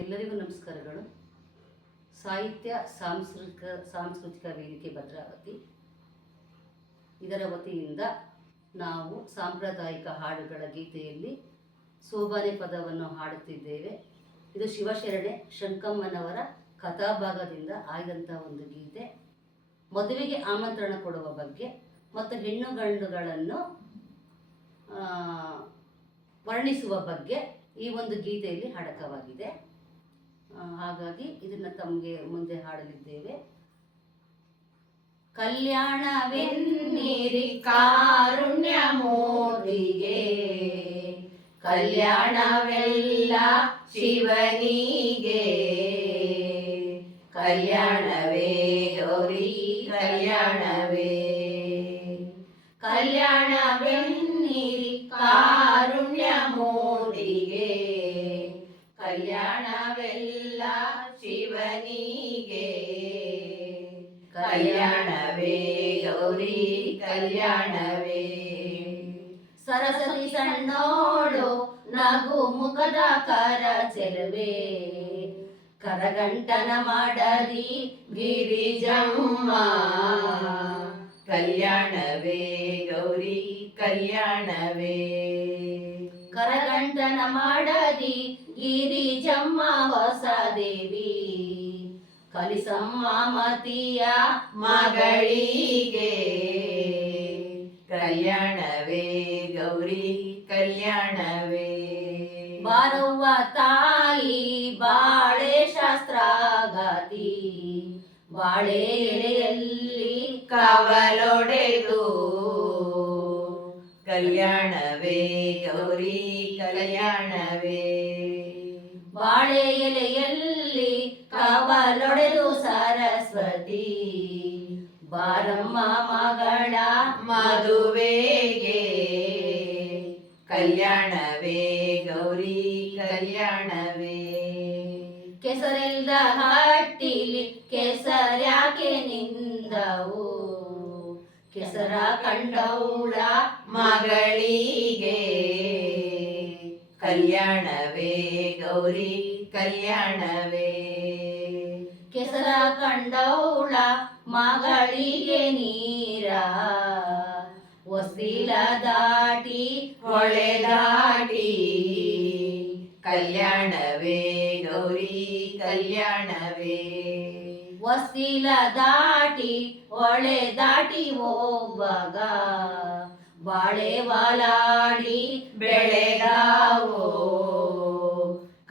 ಎಲ್ಲರಿಗೂ ನಮಸ್ಕಾರಗಳು. ಸಾಹಿತ್ಯ ಸಾಂಸ್ಕೃತಿಕ ವೇದಿಕೆ ಭದ್ರಾವತಿ ಇದರ ವತಿಯಿಂದ ನಾವು ಸಾಂಪ್ರದಾಯಿಕ ಹಾಡುಗಳ ಗೀತೆಯಲ್ಲಿ ಸೋಬಾನೆ ಪದವನ್ನು ಹಾಡುತ್ತಿದ್ದೇವೆ. ಇದು ಶಿವಶರಣೆ ಶಂಕಮ್ಮನವರ ಕಥಾಭಾಗದಿಂದ ಆಯ್ದಂಥ ಒಂದು ಗೀತೆ. ಮದುವೆಗೆ ಆಮಂತ್ರಣ ಕೊಡುವ ಬಗ್ಗೆ ಮತ್ತು ಹೆಣ್ಣು ಗಂಡುಗಳನ್ನು ವರ್ಣಿಸುವ ಬಗ್ಗೆ ಈ ಒಂದು ಗೀತೆಯಲ್ಲಿ ಅಡಕವಾಗಿದೆ. ಹಾಗಾಗಿ ಇದನ್ನು ತಮಗೆ ಮುಂದೆ ಹಾಡಲಿದ್ದೇವೆ. ಕಲ್ಯಾಣವೆನ್ನಿರಿ ಕಾರುಣ್ಯ ಮೂರ್ತಿಗೆ, ಕಲ್ಯಾಣವೆಲ್ಲ ಶಿವನಿಗೆ, ಕಲ್ಯಾಣವೇ ಗೌರಿ ಕಲ್ಯಾಣವೇ, ಕಲ್ಯಾಣವೆನ್ನಿರಿ ಕಾರುಣ್ಯ ಮೂರ್ತಿಗೆ, ಕಲ್ಯಾಣವೆಲ್ಲ ಶಿವನಿಗೆ, ಕಲ್ಯಾಣವೇ ಗೌರಿ ಕಲ್ಯಾಣವೇ. ಸರಸ್ವತಿ ಸಣ್ಣೋಡು ನಗು ಮುಖದ ಕರ ಚೆಲುವೆ, ಕರಗಂಟನ ಮಾಡದಿ ಗಿರಿಜಮ್ಮ, ಕಲ್ಯಾಣವೇ ಗೌರಿ ಕಲ್ಯಾಣವೇ, ಕರಗಂಟನ ಮಾಡದಿ ಗಿರಿಜಮ್ಮ ಹೊಸ ದೇವಿ, ಕಲಿಸಮ್ಮ ಮತಿಯ ಮಗಳಿಗೆ, ಕಲ್ಯಾಣವೇ ಗೌರಿ ಕಲ್ಯಾಣವೇ. ಬಾರವ್ವ ತಾಯಿ ಬಾಳೆ ಶಾಸ್ತ್ರಗಾತಿ, ಬಾಳೆ ಎಲೆಯಲ್ಲಿ ಕವಲೊಡೆದು, ಕಲ್ಯಾಣವೇ ಗೌರಿ ಕಲ್ಯಾಣವೇ, ಬಾಳೆ ಎಲೆಯಲ್ಲಿ ಕವಲೊಡೆದು ಸರಸ್ವತಿ, ಬಾರಮ್ಮ ಮಗಳ ಮದುವೆಗೆ, ಕಲ್ಯಾಣವೇ ಗೌರಿ ಕಲ್ಯಾಣವೇ. ಕೆಸರಿಲ್ದ ಹಟ್ಟಿಲಿ ಕೆಸರ್ಯಾಕೆ ನಿಂದವು, ಕೆಸರ ಕಂಡೌಳ ಮಗಳಿಗೆ, ಕಲ್ಯಾಣವೇ ಗೌರಿ ಕಲ್ಯಾಣವೇ, ಕೆಸರ ಕಂಡೌಳ ಮಗಳಿಗೆ ನೀರ, ಹೊಸ್ತಿಲ ದಾಟಿ ಹೊಳೆ ದಾಟಿ, ಕಲ್ಯಾಣವೇ ಗೌರಿ ಕಲ್ಯಾಣವೇ, ಹೊಸ್ತಿಲ ದಾಟಿ ಹೊಳೆ ದಾಟಿ ಹೋಗುವಾಗ, ಬಾಳೆ ವಾಲಾಡಿ ಬೆಳೆದಾವೋ,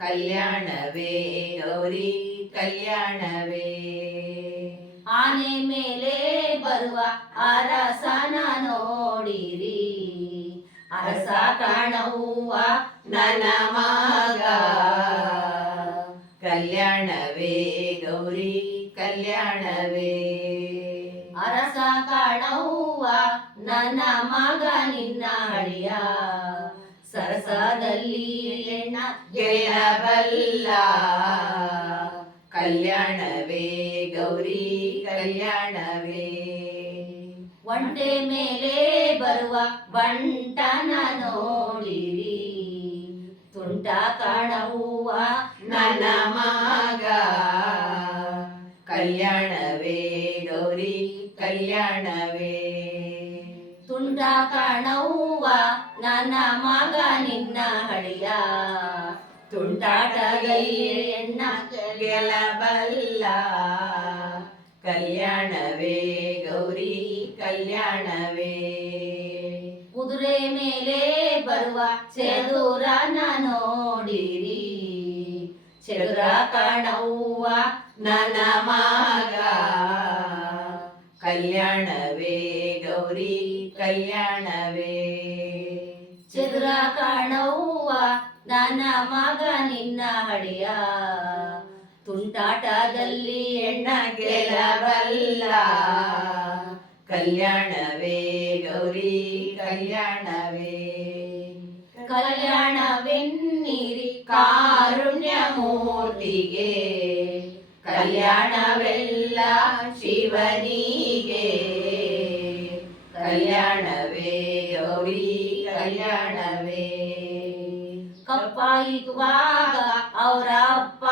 ಕಲ್ಯಾಣವೇ ಗೌರಿ ಕಲ್ಯಾಣವೇ. ಆನೆ ಮೇಲೆ ಬರುವ ಅರಸನ ನೋಡಿರಿ, ಅರಸ ಕಾಣವ್ವ ನನ್ನ ಮಗ, ಕಲ್ಯಾಣವೇ ಗೌರಿ ಕಲ್ಯಾಣವೇ, ಅರಸ ಕಾಣವ್ವ ನನ್ನ ಮಗ ನಿನ್ನ ಅಳಿಯ, ಸರಸದಲ್ಲಿ ಎಣ್ಣ ಗೆಲ್ಲಬಲ್ಲ, ಕಲ್ಯಾಣವೇ ಗೌರಿ ಕಲ್ಯಾಣವೇ. ಒಂಟೆ ಮೇಲೆ ಬರುವ ಬಂಟನ ನೋಡಿರಿ, ತುಂಟ ಕಾಣವ್ವ ನನ್ನ ಮಗ, ಕಲ್ಯಾಣವೇ ಗೌರಿ ಕಲ್ಯಾಣವೇ, ತುಂಟ ಕಾಣವ್ವ ನನ್ನ ಮಗ ನಿನ್ನ ಹಳಿಯ, ತುಂಟಾಟದಲ್ಲಿ ಎಣ್ಣ ಗೆಲ್ಲಬಲ್ಲ, ಕಲ್ಯಾಣವೇ ಗೌರಿ ಕಲ್ಯಾಣವೇ. ಕುದುರೆ ಮೇಲೆ ಬರುವ ಚದುರನ ನೋಡಿರಿ, ಚದುರ ಕಾಣವ್ವ ನನ್ನ ಮಗ, ಕಲ್ಯಾಣವೇ ಗೌರಿ ಕಲ್ಯಾಣವೇ, ಚದುರ ಕಾಣವ್ವ ನನ್ನ ಮಗ ನಿನ್ನ ಹಳೆಯ, ತುಂಟಾಟದಲ್ಲಿ ಎಣ್ಣ ಗೆಲ್ಲಬಲ್ಲ, ಕಲ್ಯಾಣವೇ ಗೌರಿ ಕಲ್ಯಾಣವೇ. ಕಲ್ಯಾಣವೆನ್ನಿರಿ ಕಾರುಣ್ಯ ಮೂರ್ತಿಗೆ, ಕಲ್ಯಾಣವೆಲ್ಲ ಶಿವನಿಗೆ, ಕಲ್ಯಾಣವೇ ಗೌರಿ ಕಲ್ಯಾಣವೇ. ಕಪ್ಪಾಯಿಗುವಾಗ ಅವರ ಅಪ್ಪ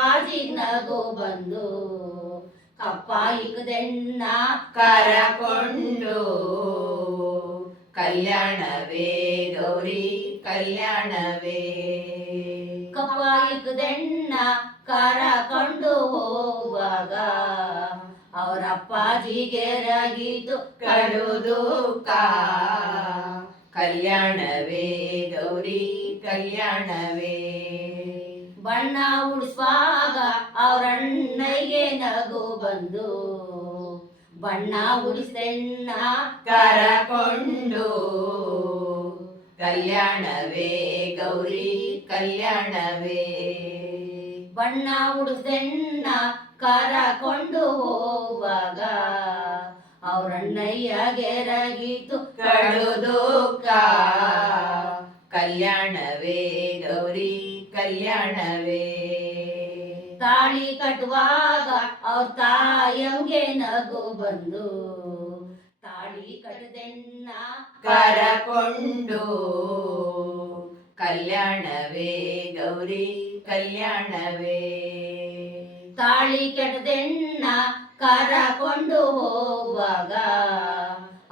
ನಗು ಬಂದು ಕಪ್ಪ ಇಕ್ಕದೆಣ್ಣ ಕರಕೊಂಡು ಕಲ್ಯಾಣವೇ ಗೌರಿ ಕಲ್ಯಾಣವೇ ಕಪ್ಪ ಇಕ್ಕದೆಣ್ಣ ಕರಕೊಂಡು ಹೋಗುವಾಗ ಅವರಪ್ಪಾಜಿಗೆ ರಗಿತು ಕಡು ದುಃಖ ಕಲ್ಯಾಣವೇ ಗೌರಿ ಕಲ್ಯಾಣವೇ ಬಣ್ಣ ಉಡಿಸುವಾಗ ಅವರಣ್ಣಗೆ ನಗು ಬಂದು ಬಣ್ಣ ಉಡಿಸೆಣ್ಣ ಕರಕೊಂಡು ಕಲ್ಯಾಣವೇ ಗೌರಿ ಕಲ್ಯಾಣವೇ ಬಣ್ಣ ಉಡಿಸೆಣ್ಣ ಕರಕೊಂಡು ಹೋಗುವಾಗ ಅವರಣ್ಣಯ್ಯಗೆ ರಗಿತು ಕಡು ದುಃಖ ಕಲ್ಯಾಣವೇ ಗೌರಿ ಕಲ್ಯಾಣವೇ ತಾಳಿ ಕಟ್ಟುವಾಗ ಅವ್ರ ತಾಯಂಗೆ ನಗು ಬಂದು ತಾಳಿ ಕಟ್ಟದೆಣ್ಣ ಕರಕೊಂಡು ಕಲ್ಯಾಣವೇ ಗೌರಿ ಕಲ್ಯಾಣವೇ ತಾಳಿ ಕೆಟ್ಟದೆಣ್ಣ ಕರಕೊಂಡು ಹೋಗುವಾಗ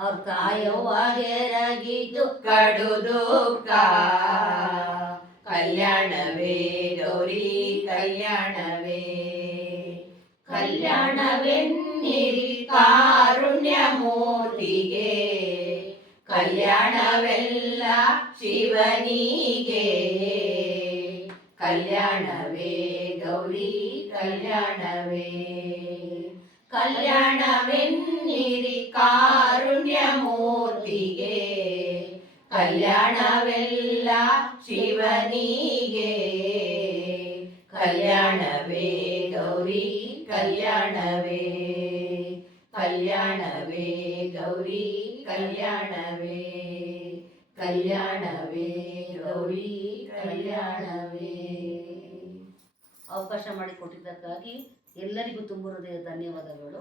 ಅವ್ರ ತಾಯವ್ವಗೆ ರಗಿತು ಕಡು ದುಃಖ ಕಲ್ಯಾಣವೇ ಗೌರಿ ಕಲ್ಯಾಣವೇ ಕಲ್ಯಾಣವೆನ್ನಿರಿ ಕಾರುಣ್ಯ ಮೂರ್ತಿಗೆ ಕಲ್ಯಾಣವೆಲ್ಲ ಶಿವನಿಗೆ ಕಲ್ಯಾಣವೇ ಗೌರಿ ಕಲ್ಯಾಣವೇ ಕಲ್ಯಾಣವೆನ್ನಿರಿ ಕಾರುಣ್ಯ ಮೂರ್ತಿಗೆ ಕಲ್ಯಾಣವೆಲ್ಲ ಶಿವನಿಗೆ ಕಲ್ಯಾಣವೇ ಗೌರಿ ಕಲ್ಯಾಣವೇ ಕಲ್ಯಾಣವೇ ಗೌರಿ ಕಲ್ಯಾಣವೇ ಕಲ್ಯಾಣವೇ ಗೌರಿ ಕಲ್ಯಾಣವೇ. ಅವಕಾಶ ಮಾಡಿಕೊಟ್ಟಿದ್ದಕ್ಕಾಗಿ ಎಲ್ಲರಿಗೂ ತುಂಬ ಹೃದಯ ಧನ್ಯವಾದಗಳು.